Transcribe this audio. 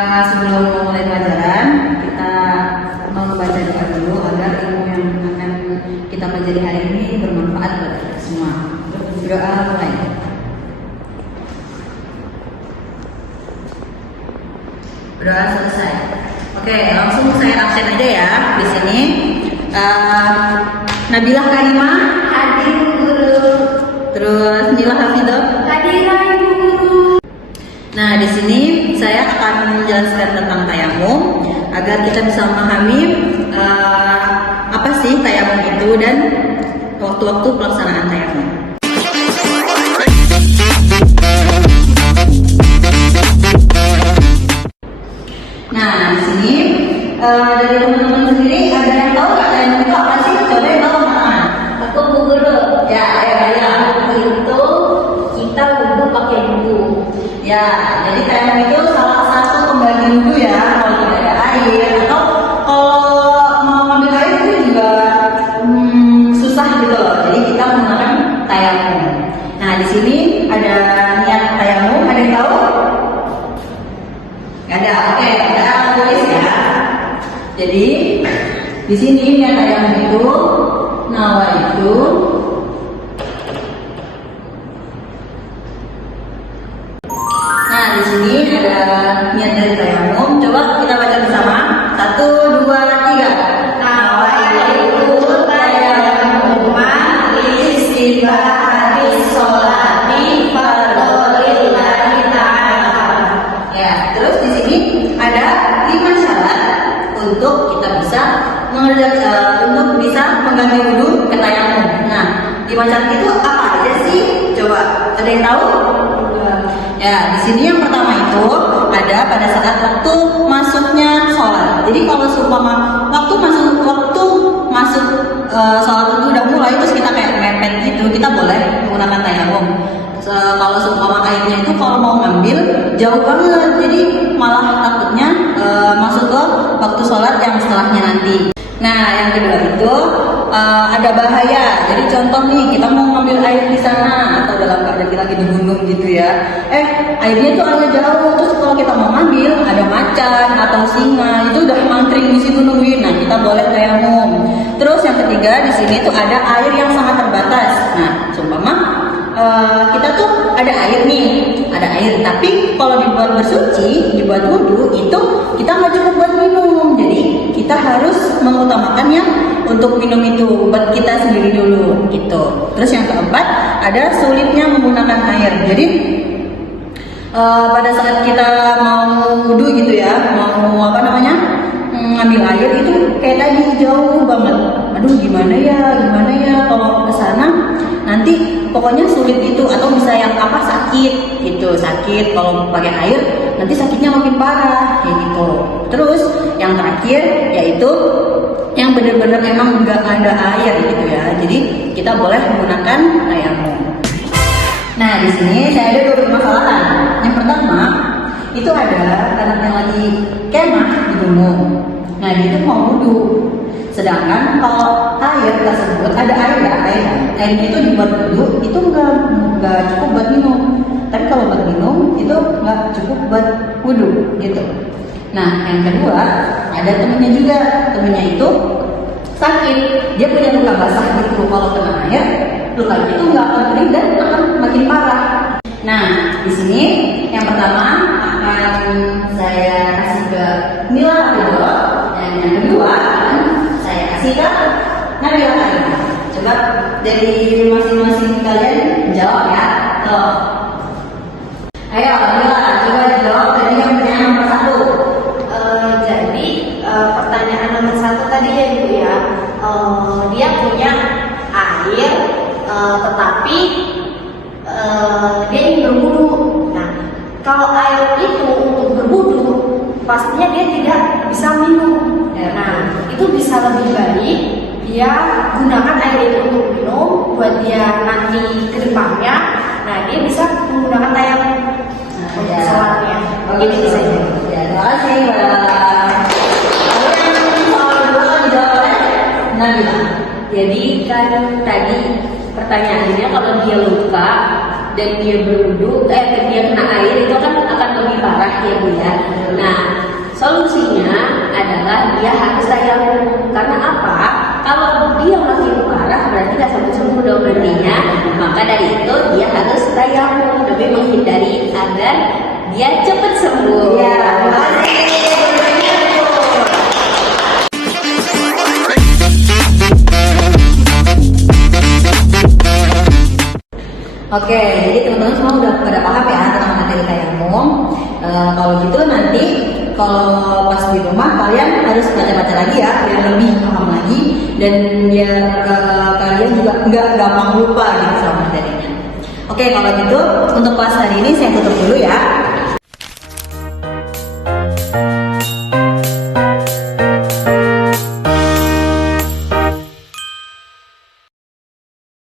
Sebelum memulai pelajaran, kita mau membaca doa dulu agar ilmu yang akan kita pelajari hari ini bermanfaat buat kita semua. Doa mulai. Doa selesai. Oke, langsung saya absen aja ya di sini. Nabilah Karimah hadir guru. Terus Nila Hafidah hadirah ibu guru. Nah, di sini saya akan menjelaskan tentang tayamum agar kita bisa memahami apa sih tayamum itu dan waktu-waktu pelaksanaan tayamum. Nah, di sini dari teman-teman sendiri ada yang tahu nggak tayamum itu apa sih? Coba yang tahu mana? Aku bu guru. Ya, ayo. Itu kita wudhu pakai buku. Ya, jadi tayamum itu salah satu pembagian wudhu ya. Kalau tidak ada air atau kalau mau ambil air itu juga susah gitu loh. Jadi kita menggunakan tayamum. Nah, di sini ada niat tayamum. Ada yang tahu? Nggak ada. Oke, kita tulis ya. Jadi di sini niat tayamum itu nawaitu di sini ada niat dari tayamum. Coba kita baca bersama. 1, 2, 3. Nawaitu tayamum istibahati sholati fardholillahi ta'ala. Ya, terus di sini ada 5 syarat untuk kita bisa untuk bisa mengganti wudhu ke tayamum. Nah, 5 syarat itu apa aja sih? Coba ada yang tahu? Ya, di sini yang pertama itu ada pada saat waktu masuknya sholat. Jadi kalau seumpama waktu masuk sholat itu udah mulai, terus kita kayak mepet gitu, kita boleh menggunakan tayamum. Kalau seumpama airnya itu kalau mau ngambil jauh banget, jadi malah takutnya masuk ke waktu sholat yang setelahnya nanti. Nah, yang kedua itu ada bahaya. Jadi contoh nih, kita mau ngambil air di sana atau dalam keadaan kita lagi di gunung gitu ya. Airnya tuh agak jauh. Terus kalau kita mau ngambil ada macan atau singa, itu udah mangkring di situ nungguin. Nah, kita boleh tayamum. Terus yang ketiga di sini tuh ada air yang sangat terbatas. Nah, seumpama kita tuh ada air nih, tapi kalau dibuat bersuci, dibuat wudhu itu kita nggak cukup buat minum. Jadi kita harus mengutamakan yang untuk minum itu buat kita sendiri dulu gitu. Terus yang keempat ada sulitnya menggunakan air. Jadi pada saat kita mau wudhu gitu ya, mau ngambil air itu kayak tadi jauh banget. Aduh gimana ya kalau ke sana nanti pokoknya sulit itu atau bisa yang sakit gitu, sakit kalau pakai air nanti sakitnya makin parah kayak gitu. Terus yang terakhir yaitu yang benar-benar memang nggak ada air gitu ya, jadi kita boleh menggunakan tayamum. Nah, di sini saya ada 2 permasalahan. Yang pertama itu ada anak yang lagi kemah di gunung. Nah, dia itu mau wudhu. Sedangkan kalau air tersebut ada airnya itu dibuat wudhu, itu nggak cukup buat minum. Tapi kalau buat minum itu nggak cukup buat wudhu gitu. Nah, yang kedua ada temennya itu sakit, dia punya luka basah gitu. Kalau kena air, luka itu nggak akan kering dan akan makin parah. Nah, di sini yang pertama akan saya kasih ke Nila Hafidah, dan yang kedua akan saya kasih ke Nabilah Karimah. Coba dari masing-masing kalian jawab ya. Tuh. Ayo, Nila, coba jawab dari yang pertanyaan nomor 1. Jadi pertanyaan nomor 1 tadi ya Ibu ya, dia punya air tetapi dia ingin berwudu. Nah, kalau air itu untuk berwudu pastinya dia tidak bisa minum. Nah, itu bisa lebih baik dia gunakan air itu untuk minum buat dia nanti ke depannya. Nah, dia bisa menggunakan tayamum untuk sholatnya. Begitu saja. Ya, terima kasih. Jadi kan tadi pertanyaannya kalau dia luka dan dia berwudu, dia kena air itu kan akan lebih parah ya Bu ya. Nah, solusinya adalah dia harus tayamum. Karena apa? Kalau dia makin parah berarti nggak sampai sembuh dong nantinya. Maka dari itu dia harus tayamum demi menghindari agar dia cepat sembuh. Ya, Oke, jadi teman-teman semua udah pada paham ya tentang materi tayamum. Kalau gitu nanti kalau pas di rumah kalian harus baca-baca lagi ya biar lebih paham lagi dan biar kalian juga nggak gampang lupa gitu sama materinya. Oke, kalau gitu untuk kelas hari ini saya tutup dulu ya.